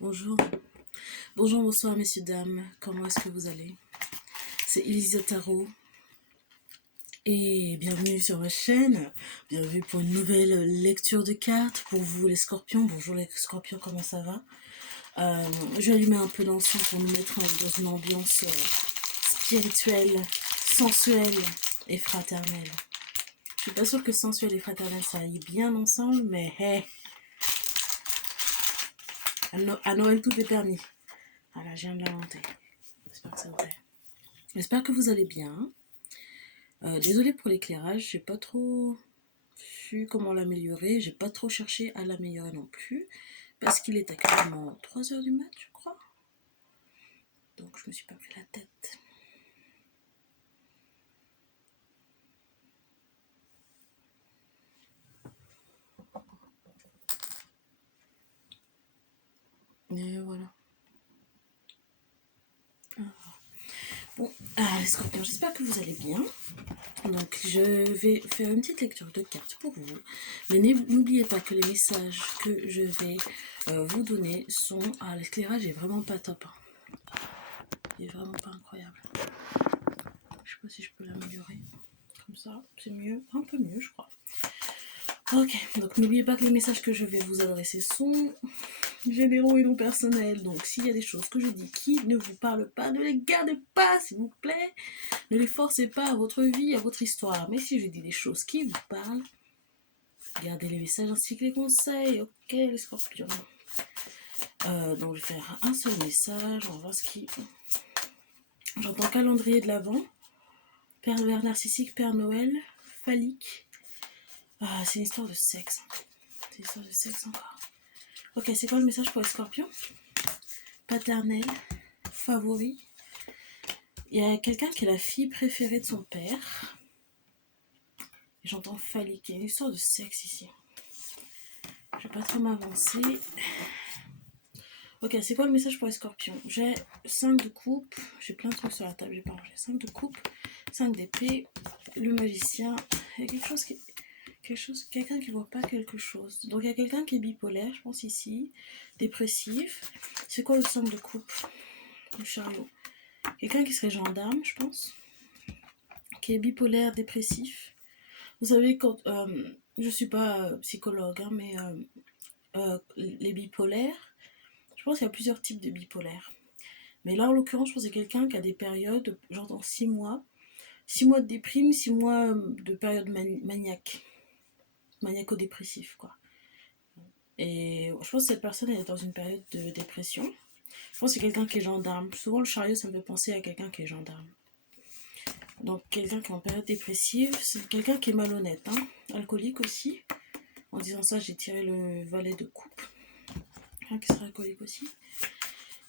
Bonjour, bonjour, bonsoir messieurs, dames, comment est-ce que vous allez? C'est Elisa Tarot et bienvenue sur ma chaîne, bienvenue pour une nouvelle lecture de cartes pour vous les scorpions. Bonjour les scorpions, comment ça va? Je vais allumer un peu d'encens pour nous mettre dans une ambiance spirituelle, sensuelle et fraternelle. Je suis pas sûre que sensuelle et fraternelle ça aille bien ensemble, mais hey, à Noël tout est permis. Voilà, je viens de l'inventer. J'espère que ça vous plaît. J'espère que vous allez bien. Désolée pour l'éclairage, j'ai pas trop su comment l'améliorer, j'ai pas trop cherché à l'améliorer non plus, parce qu'il est actuellement 3 h du mat, je crois. Donc je me suis pas pris la tête. Et voilà. Bon, les scorpions, j'espère que vous allez bien. Donc je vais faire une petite lecture de cartes pour vous. Mais n'oubliez pas que les messages que je vais vous donner sont... Ah, l'éclairage est vraiment pas top. Il est vraiment pas incroyable. Je sais pas si je peux l'améliorer. Comme ça, c'est mieux. Un peu mieux, je crois. Ok, donc n'oubliez pas que les messages que je vais vous adresser sont généraux et non personnels. Donc s'il y a des choses que je dis qui ne vous parlent pas, ne les gardez pas, s'il vous plaît. Ne les forcez pas à votre vie, à votre histoire. Mais si je dis des choses qui vous parlent, gardez les messages ainsi que les conseils. Ok, les scorpions. Donc je vais faire un seul message. On va voir ce qui... J'entends calendrier de l'Avent, pervers narcissique, Père Noël, phallique. Ah, c'est une histoire de sexe. C'est une histoire de sexe encore. Ok, c'est quoi le message pour les scorpions? Paternel, favori. Il y a quelqu'un qui est la fille préférée de son père. J'entends phallique. Il y a une histoire de sexe ici. Je vais pas trop m'avancer. Ok, c'est quoi le message pour les scorpions? J'ai 5 de coupe. J'ai plein de trucs sur la table, j'ai pas rangé. 5 de coupe, 5 d'épée, le magicien. Il y a quelque chose qui... quelqu'un qui voit pas quelque chose. Donc il y a quelqu'un qui est bipolaire, je pense ici. Dépressif. C'est quoi le 5 de coupe? Le chariot. Quelqu'un qui serait gendarme, je pense. Qui est bipolaire, dépressif. Vous savez, quand... je suis pas psychologue, hein, mais les bipolaires, je pense qu'il y a plusieurs types de bipolaires. Mais là, en l'occurrence, je pense que c'est quelqu'un qui a des périodes, j'entends 6 mois. 6 mois de déprime, 6 mois de période maniaque. Maniaco-dépressif, quoi. Et je pense que cette personne est dans une période de dépression. Je pense que c'est quelqu'un qui est gendarme. Souvent, le chariot, ça me fait penser à quelqu'un qui est gendarme. Donc, quelqu'un qui est en période dépressive, c'est quelqu'un qui est malhonnête, hein. Alcoolique aussi. En disant ça, j'ai tiré le valet de coupe. Quelqu'un qui serait alcoolique aussi.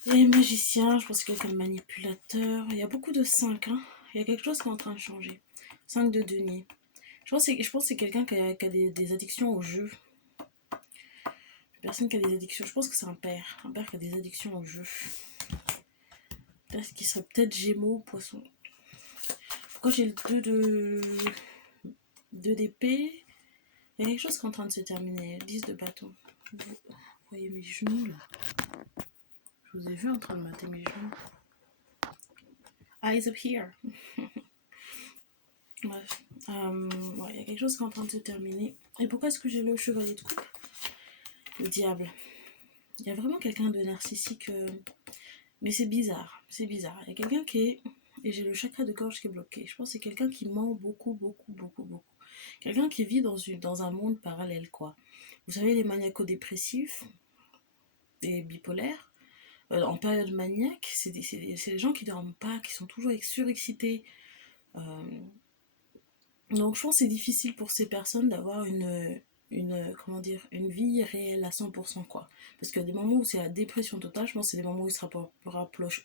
Et magicien, je pense que c'est quelqu'un de manipulateur. Il y a beaucoup de 5, hein. Il y a quelque chose qui est en train de changer. 5 de denier. Je pense que c'est quelqu'un qui a des addictions au jeu. Une personne qui a des addictions. Je pense que c'est un père. Un père qui a des addictions au jeu. Peut-être qu'il serait peut-être gémeaux, poisson. Pourquoi j'ai le 2 d'épée? Il y a quelque chose qui est en train de se terminer. 10 de bâton. Vous voyez mes genoux là? Je vous ai vu en train de mater mes genoux. Eyes up here. Bref. Ouais, il y a quelque chose qui est en train de se terminer. Et pourquoi est-ce que j'ai le chevalier de coupe? Le diable. Il y a vraiment quelqu'un de narcissique. Mais c'est bizarre. C'est bizarre. Il y a quelqu'un qui est... Et j'ai le chakra de gorge qui est bloqué. Je pense que c'est quelqu'un qui ment beaucoup, beaucoup, beaucoup, beaucoup. Quelqu'un qui vit dans un monde parallèle, quoi. Vous savez, les maniaco-dépressifs, les bipolaires, en période maniaque, c'est des gens qui dorment pas, qui sont toujours surexcités. Donc je pense que c'est difficile pour ces personnes d'avoir une vie réelle à 100%, quoi. Parce qu'il y a des moments où c'est la dépression totale, je pense que c'est des moments où ils se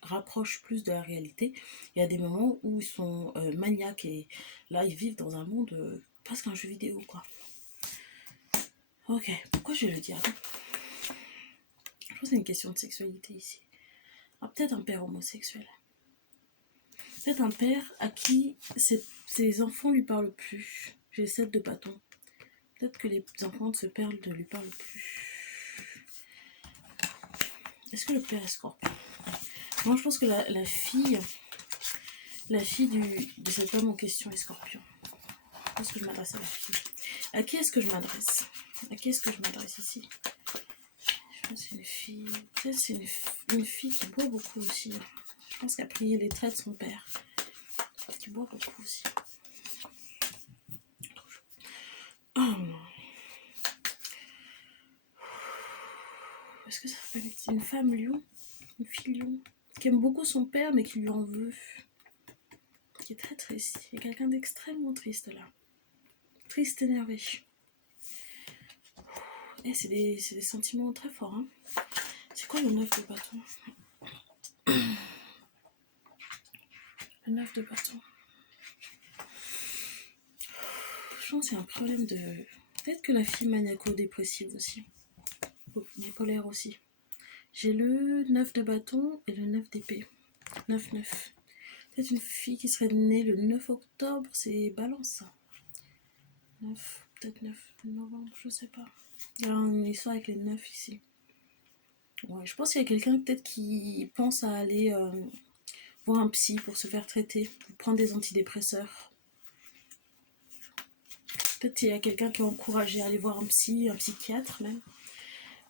rapprochent plus de la réalité. Il y a des moments où ils sont maniaques et là ils vivent dans un monde presque un jeu vidéo, quoi. Ok, pourquoi je vais le dire? Je pense que c'est une question de sexualité ici. Ah, peut-être un père homosexuel. Peut-être un père à qui ses enfants lui parlent plus. J'ai 7 de bâton. Peut-être que les enfants de ce père ne lui parlent plus. Est-ce que le père est scorpion? Moi, je pense que la fille de cet homme en question est scorpion. Je pense que je m'adresse à la fille. À qui est-ce que je m'adresse? À qui est-ce que je m'adresse ici? Je pense que c'est une fille. Peut-être c'est une fille qui boit beaucoup aussi. Je pense qu'elle a pris les traits de son père. Qui boit beaucoup aussi. Est-ce que ça peut être une femme lion? Une fille lion? Qui aime beaucoup son père mais qui lui en veut. Qui est très triste. Il y a quelqu'un d'extrêmement triste là. Triste, énervé. Et c'est des sentiments très forts. Hein. C'est quoi le 9 de bâton? Le 9 de bâton. Je pense qu'il y a un problème de... Peut-être que la fille maniaco-dépressive aussi. Bipolaire aussi. J'ai le 9 de bâton et le 9 d'épée. 9-9. Peut-être une fille qui serait née le 9 octobre, c'est balance ça. 9, peut-être 9 novembre, je sais pas. Il y a une histoire avec les 9 ici. Ouais, je pense qu'il y a quelqu'un peut-être qui pense à aller voir un psy pour se faire traiter, pour prendre des antidépresseurs. Peut-être qu'il y a quelqu'un qui est encouragé à aller voir un psychiatre même,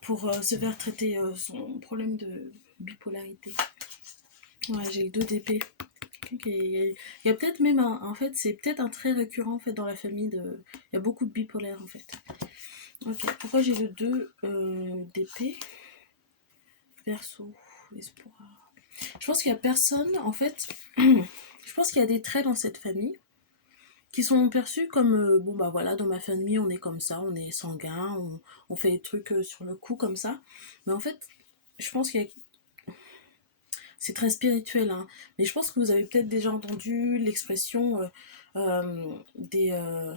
pour se faire traiter son problème de bipolarité. Ouais, j'ai le 2 d'épée. Il y a peut-être même en fait, c'est peut-être un trait récurrent en fait dans la famille de. Il y a beaucoup de bipolaires en fait. Ok, pourquoi j'ai le 2 d'épée? Verseau, espoir. Je pense qu'il y a personne en fait. Je pense qu'il y a des traits dans cette famille qui sont perçus comme bon bah voilà, dans ma famille on est comme ça, on est sanguin, on fait des trucs sur le coup comme ça. Mais en fait, je pense qu'il y a c'est très spirituel, hein. Mais je pense que vous avez peut-être déjà entendu l'expression des.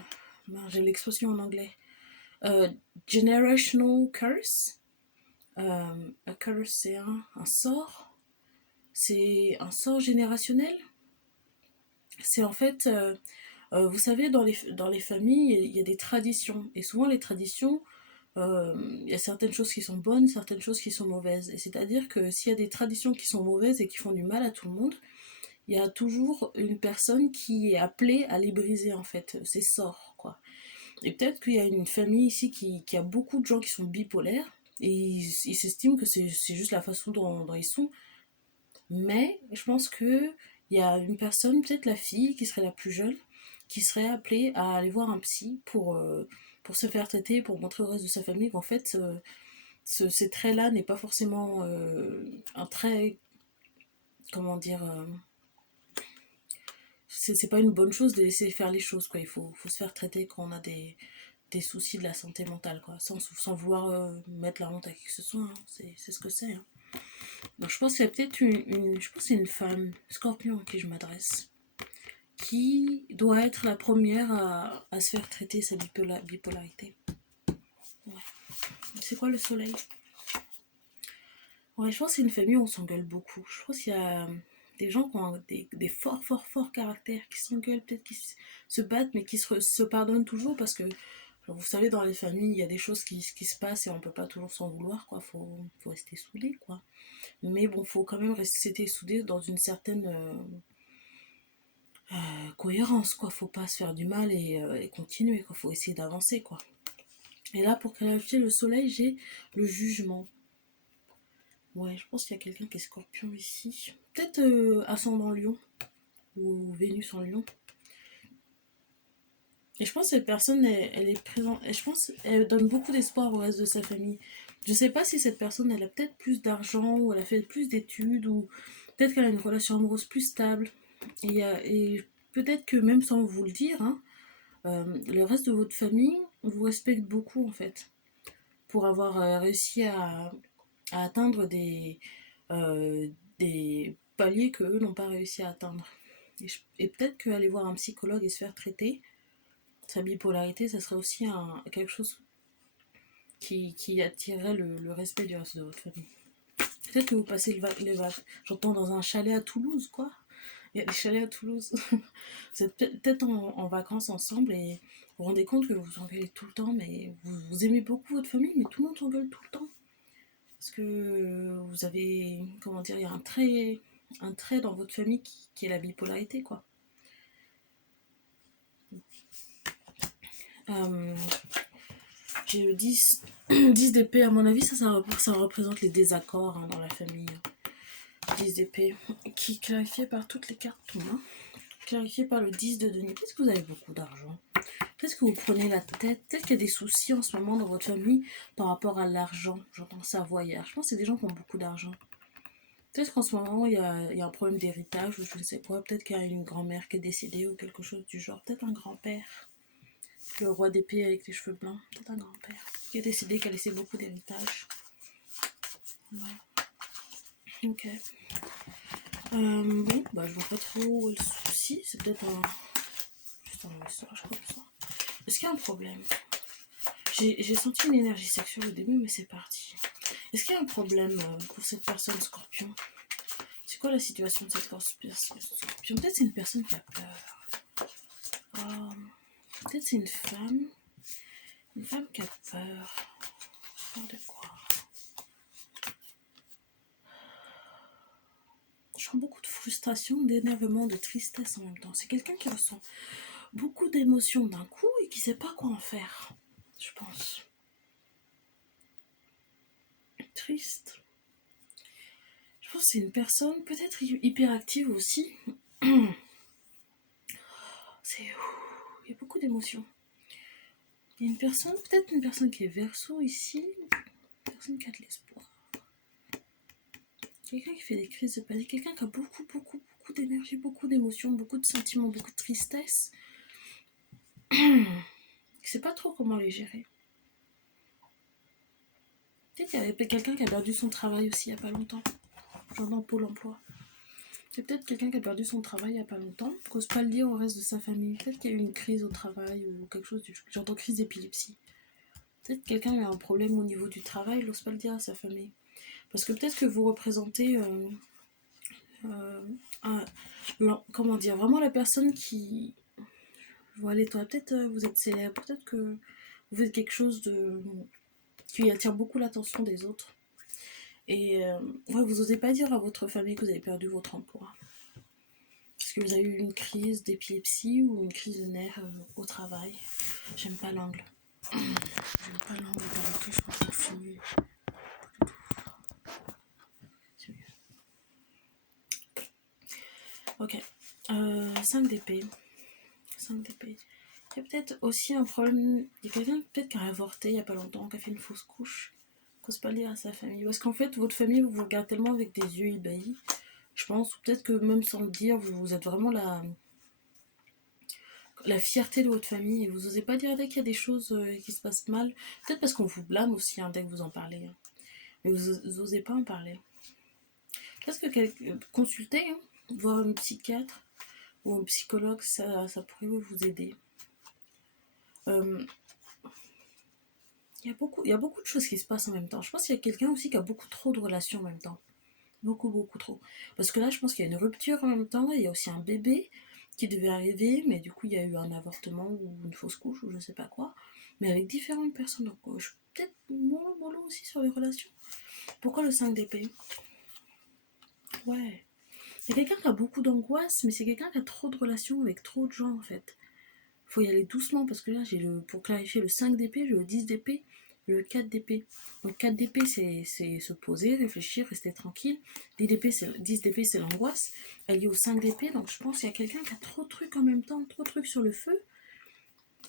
J'ai l'expression en anglais. Euh, Generational curse. Un curse, c'est un sort. C'est un sort générationnel. C'est en fait. Vous savez, dans les familles, il y a des traditions. Et souvent, les traditions, il y a certaines choses qui sont bonnes, certaines choses qui sont mauvaises. Et c'est-à-dire que s'il y a des traditions qui sont mauvaises et qui font du mal à tout le monde, il y a toujours une personne qui est appelée à les briser en fait, ces sorts quoi. Et peut-être qu'il y a une famille ici qui a beaucoup de gens qui sont bipolaires et ils s'estiment que c'est juste la façon dont ils sont. Mais je pense que il y a une personne, peut-être la fille qui serait la plus jeune, qui serait appelée à aller voir un psy pour se faire traiter, pour montrer au reste de sa famille qu'en fait ces traits-là n'est pas forcément un trait, comment dire, c'est pas une bonne chose de laisser faire les choses quoi. Il faut se faire traiter quand on a des soucis de la santé mentale quoi, sans vouloir mettre la honte à qui que ce soit, hein. C'est ce que c'est, hein. Donc je pense qu'il y a peut-être je pense que c'est une femme scorpion à qui je m'adresse, qui doit être la première à se faire traiter sa bipolarité. Ouais. C'est quoi le soleil? Ouais, je pense que c'est une famille où on s'engueule beaucoup. Je pense qu'il y a des gens qui ont des forts, forts, forts caractères, qui s'engueulent, peut-être qui se battent, mais qui se pardonnent toujours parce que, vous savez, dans les familles, il y a des choses qui se passent et on peut pas toujours s'en vouloir, quoi. Faut rester soudé, quoi. Mais bon, faut quand même rester soudé dans une certaine cohérence, quoi. Faut pas se faire du mal et continuer, quoi. Faut essayer d'avancer, quoi. Et là, pour clarifier le soleil, j'ai le jugement. Ouais, je pense qu'il y a quelqu'un qui est scorpion ici. Peut-être ascendant lion ou Vénus en lion. Et je pense que cette personne, elle est présente. Et je pense qu'elle donne beaucoup d'espoir au reste de sa famille. Je sais pas si cette personne, elle a peut-être plus d'argent ou elle a fait plus d'études ou peut-être qu'elle a une relation amoureuse plus stable. Et peut-être que même sans vous le dire, hein, le reste de votre famille vous respecte beaucoup en fait. Pour avoir réussi à atteindre des paliers qu'eux n'ont pas réussi à atteindre. Et peut-être qu'aller voir un psychologue et se faire traiter, sa bipolarité, ça serait aussi quelque chose qui attirerait le respect du reste de votre famille. Peut-être que vous passez les vacances, j'entends dans un chalet à Toulouse, quoi. Il y a des chalets à Toulouse. Vous êtes peut-être en vacances ensemble et vous vous rendez compte que vous vous engueulez tout le temps, mais vous aimez beaucoup votre famille, mais tout le monde s'engueule tout le temps. Parce que vous avez, comment dire, il y a un trait dans votre famille qui est la bipolarité, quoi. J'ai le 10, 10 d'épée, à mon avis, ça représente les désaccords hein, dans la famille. 10 d'épée, qui est clarifié par toutes les cartes tombent. Hein. Clarifié par le 10 de denier. Peut-être que vous avez beaucoup d'argent. Peut-être que vous prenez la tête. Peut-être qu'il y a des soucis en ce moment dans votre famille par rapport à l'argent. J'entends savoyard. Je pense que c'est des gens qui ont beaucoup d'argent. Peut-être qu'en ce moment, il y a un problème d'héritage ou je ne sais quoi. Peut-être qu'il y a une grand-mère qui est décédée ou quelque chose du genre. Peut-être un grand-père. Le roi d'épée avec les cheveux blancs. Peut-être un grand-père qui est décédé, qui a laissé beaucoup d'héritage. Ouais. Ok. Bon, bah je vois pas trop le souci. C'est peut-être un... Juste un message comme ça. Est-ce qu'il y a un problème? J'ai senti une énergie sexuelle au début, mais c'est parti. Est-ce qu'il y a un problème pour cette personne scorpion? C'est quoi la situation de cette personne scorpion? Peut-être c'est une personne qui a peur. Peut-être c'est une femme. Une femme qui a peur. Peur de quoi? Je sens beaucoup de frustration, d'énervement, de tristesse en même temps. C'est quelqu'un qui ressent beaucoup d'émotions d'un coup et qui ne sait pas quoi en faire, je pense. Triste. Je pense que c'est une personne peut-être hyperactive aussi. Il y a beaucoup d'émotions. Il y a une personne, peut-être une personne qui est verso ici, une personne qui a de l'espoir. Quelqu'un qui fait des crises de panique, quelqu'un qui a beaucoup d'énergie, beaucoup d'émotions, beaucoup de sentiments, beaucoup de tristesse. Il ne sait pas trop comment les gérer. Peut-être qu'il y avait quelqu'un qui a perdu son travail aussi il n'y a pas longtemps. Genre dans Pôle emploi. C'est peut-être quelqu'un qui a perdu son travail il n'y a pas longtemps, qui n'ose pas le dire au reste de sa famille. Peut-être qu'il y a eu une crise au travail ou quelque chose du genre. J'entends crise d'épilepsie. Peut-être que quelqu'un a un problème au niveau du travail, il n'ose pas le dire à sa famille. Parce que peut-être que vous représentez, comment dire, vraiment la personne qui... Voilà, toi, peut-être vous êtes célèbre, peut-être que vous faites quelque chose qui attire beaucoup l'attention des autres. Et ouais, vous n'osez pas dire à votre famille que vous avez perdu votre emploi. Parce que vous avez eu une crise d'épilepsie ou une crise de nerfs au travail. J'aime pas l'angle. J'aime pas l'angle dans lequel je pense qu'on finit. C'est mieux. Ok. 5 d'épée. 5 d'épée. Il y a peut-être aussi un problème. Il y a quelqu'un peut-être qui a avorté il n'y a pas longtemps, qui a fait une fausse couche. Qu'ose pas le dire à sa famille. Parce qu'en fait, votre famille vous regarde tellement avec des yeux ébahis. Je pense, ou peut-être que même sans le dire, vous êtes vraiment la fierté de votre famille et vous n'osez pas dire dès qu'il y a des choses qui se passent mal. Peut-être parce qu'on vous blâme aussi dès que vous en parlez. Hein. Mais vous n'osez pas en parler. Peut-être que consulter, hein, voir un psychiatre ou un psychologue, ça pourrait vous aider. Il y a beaucoup de choses qui se passent en même temps. Je pense qu'il y a quelqu'un aussi qui a beaucoup trop de relations en même temps. Beaucoup trop. Parce que là, je pense qu'il y a une rupture en même temps. Il y a aussi un bébé qui devait arriver, mais du coup, il y a eu un avortement ou une fausse couche ou je sais pas quoi. Mais avec différentes personnes. Donc, je suis peut-être mollo aussi sur les relations. Pourquoi le 5 d'épée? Ouais. Il y a quelqu'un qui a beaucoup d'angoisse, mais c'est quelqu'un qui a trop de relations avec trop de gens en fait. Faut y aller doucement parce que là, pour clarifier le 5 d'épée, j'ai le 10 d'épée, le 4 d'épée. Donc 4 d'épée, c'est se poser, réfléchir, rester tranquille. 10 d'épée, c'est l'angoisse. Elle est au 5 d'épée, donc je pense qu'il y a quelqu'un qui a trop de trucs en même temps, trop de trucs sur le feu.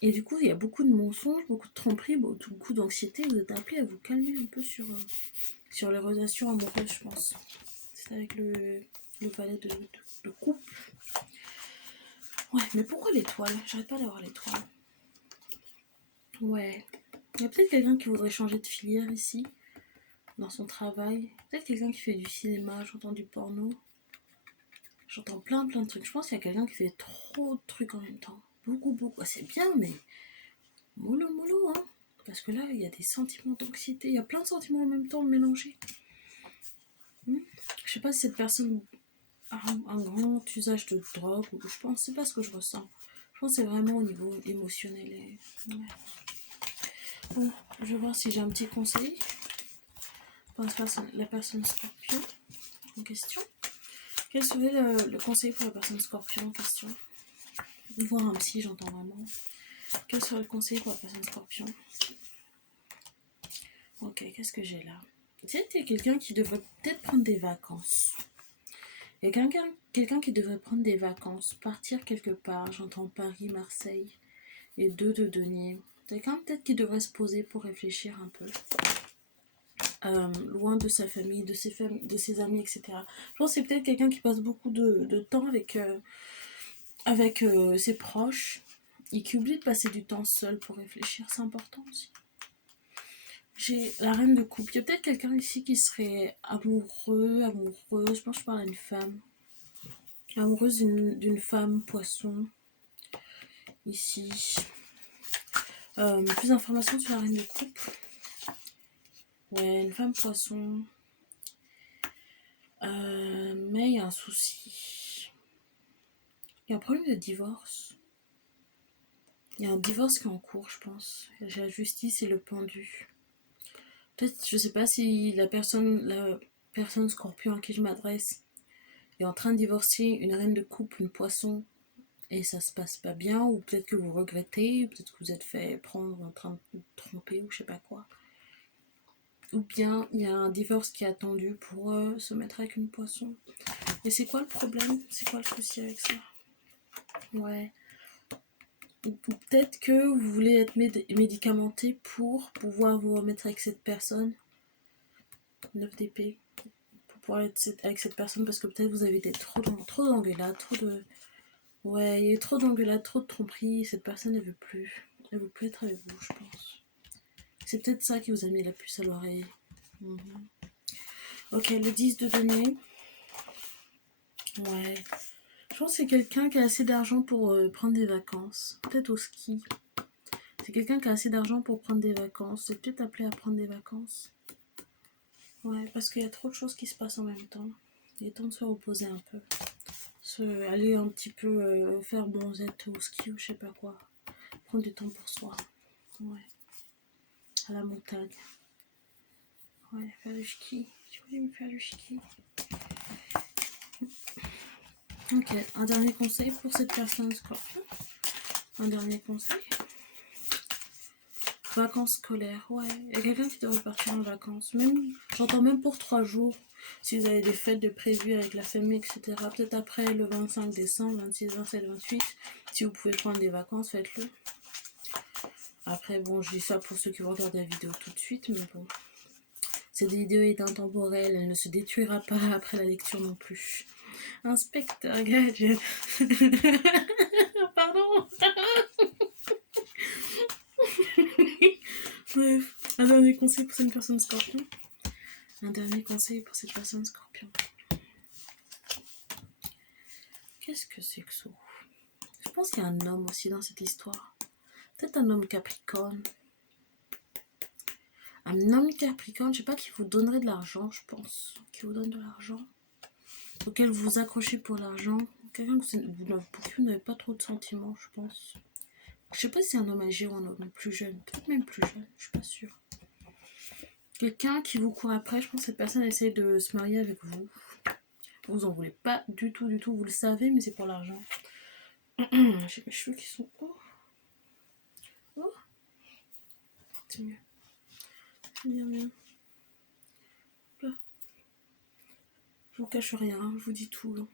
Et du coup, il y a beaucoup de mensonges, beaucoup de tromperies, beaucoup d'anxiété. Vous êtes appelé à vous calmer un peu sur les relations amoureuses, je pense. C'est avec le valet de coupe. Ouais, mais pourquoi l'étoile? J'arrête pas d'avoir l'étoile. Ouais. Il y a peut-être quelqu'un qui voudrait changer de filière ici, dans son travail. Peut-être quelqu'un qui fait du cinéma, j'entends du porno. J'entends plein de trucs. Je pense qu'il y a quelqu'un qui fait trop de trucs en même temps. Beaucoup. C'est bien, mais mollo, hein. Parce que là, il y a des sentiments d'anxiété. Il y a plein de sentiments en même temps mélangés. Je sais pas si cette personne a un grand usage de drogue ou je pense, c'est pas ce que je ressens. Je pense que c'est vraiment au niveau émotionnel. Ouais. Bon, je vais voir si j'ai un petit conseil. pour la personne scorpion en question. Quel serait le conseil pour la personne scorpion en question? Voir un psy, j'entends vraiment. Quel serait le conseil pour la personne scorpion? Ok, qu'est-ce que j'ai là? C'était quelqu'un qui devrait peut-être prendre des vacances. Il y a quelqu'un qui devrait prendre des vacances, partir quelque part, j'entends Paris, Marseille, et 2 de denier. Quelqu'un peut-être qui devrait se poser pour réfléchir un peu. Loin de sa famille, de ses amis, etc. Je pense que c'est peut-être quelqu'un qui passe beaucoup de temps avec ses proches et qui oublie de passer du temps seul pour réfléchir, c'est important aussi. J'ai la reine de coupe. Il y a peut-être quelqu'un ici qui serait amoureux, amoureuse. Je pense que je parle à une femme. Amoureuse d'une femme poisson. Ici. Plus d'informations sur la reine de coupe. Ouais, une femme poisson. Mais il y a un souci. Il y a un problème de divorce. Il y a un divorce qui est en cours, je pense. J'ai la justice et le pendu. Peut-être, je sais pas si la personne scorpion à qui je m'adresse est en train de divorcer une reine de coupe, une poisson, et ça se passe pas bien, ou peut-être que vous regrettez, peut-être que vous êtes fait prendre en train de vous tromper, ou je sais pas quoi. Ou bien il y a un divorce qui est attendu pour se mettre avec une poisson. Et c'est quoi le problème? C'est quoi le souci avec ça? Ouais. Ou peut-être que vous voulez être médicamenté pour pouvoir vous remettre avec cette personne. 9 d'épée. Pour pouvoir être avec cette personne parce que peut-être vous avez été trop d'engueulades, trop de... Ouais, il y a eu trop d'engueulades, trop de tromperies. Cette personne, elle veut plus. Elle veut plus être avec vous, je pense. C'est peut-être ça qui vous a mis la puce à l'oreille. Ok, le 10 de denier. Ouais. Je pense que c'est quelqu'un qui a assez d'argent pour prendre des vacances. Peut-être au ski. C'est quelqu'un qui a assez d'argent pour prendre des vacances. C'est peut-être appelé à prendre des vacances. Ouais, parce qu'il y a trop de choses qui se passent en même temps. Il est temps de se reposer un peu. Aller un petit peu faire bronzette au ski ou je sais pas quoi. Prendre du temps pour soi. Ouais. À la montagne. Ouais, faire du ski. Je voulais me faire du ski. Ok, un dernier conseil pour cette personne scorpion. Un dernier conseil. Vacances scolaires, ouais. Il y a quelqu'un qui devrait partir en vacances. J'entends même pour 3 jours. Si vous avez des fêtes de prévues avec la famille, etc. Peut-être après le 25 décembre, 26, 27, 28. Si vous pouvez prendre des vacances, faites-le. Après, bon, je dis ça pour ceux qui vont regarder la vidéo tout de suite, mais bon. Cette vidéo est intemporelle, elle ne se détruira pas après la lecture non plus. Inspecteur Gadget. Pardon. Bref, un dernier conseil pour cette personne scorpion. Un dernier conseil pour cette personne scorpion. Qu'est-ce que c'est que ça? Je pense qu'il y a un homme aussi dans cette histoire. Peut-être un homme capricorne. Un homme capricorne, je sais pas, qui vous donnerait de l'argent, je pense. Qui vous donne de l'argent. Auquel vous vous accrochez pour l'argent. Quelqu'un pour qui vous n'avez pas trop de sentiments, je pense. Je sais pas si c'est un homme âgé ou un homme plus jeune. Peut-être même plus jeune, je suis pas sûre. Quelqu'un qui vous court après, je pense que cette personne essaie de se marier avec vous. Vous en voulez pas du tout, vous le savez, mais c'est pour l'argent. J'ai mes cheveux qui sont hauts. Oh, c'est mieux. C'est bien mieux. Là. Je vous cache rien, hein, je vous dis tout. Hein.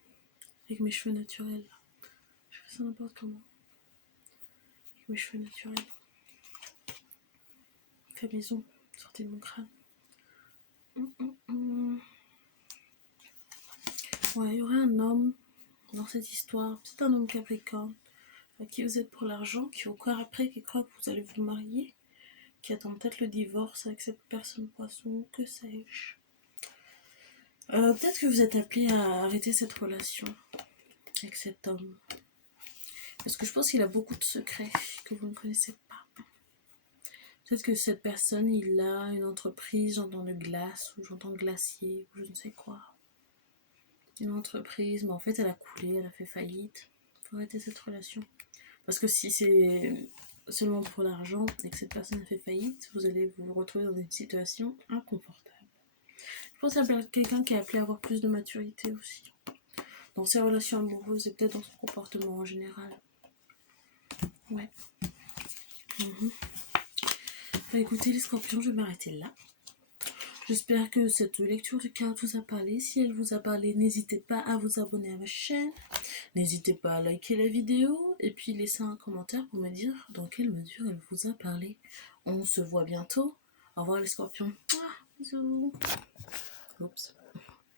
Avec mes cheveux naturels. Je fais ça n'importe comment. Avec mes cheveux naturels. Fait maison, sortez de mon crâne. Ouais, il y aurait un homme dans cette histoire. C'est un homme capricorne. À qui vous êtes pour l'argent, qui au corps après, qui croit que vous allez vous marier, qui attend peut-être le divorce avec cette personne poisson, que sais-je. Peut-être que vous êtes appelé à arrêter cette relation avec cet homme. Parce que je pense qu'il a beaucoup de secrets que vous ne connaissez pas. Peut-être que cette personne, il a une entreprise, j'entends de glace, ou j'entends glacier, ou je ne sais quoi. Une entreprise, mais en fait elle a coulé, elle a fait faillite. Il faut arrêter cette relation. Parce que si c'est seulement pour l'argent et que cette personne a fait faillite, vous allez vous retrouver dans une situation inconfortable. Je pense qu'il y a quelqu'un qui est appelé à avoir plus de maturité aussi. Dans ses relations amoureuses et peut-être dans son comportement en général. Ouais. Bah, écoutez les scorpions, je vais m'arrêter là. J'espère que cette lecture de cartes vous a parlé. Si elle vous a parlé, n'hésitez pas à vous abonner à ma chaîne. N'hésitez pas à liker la vidéo et puis laisser un commentaire pour me dire dans quelle mesure elle vous a parlé. On se voit bientôt. Au revoir les scorpions. Bisous. Oups.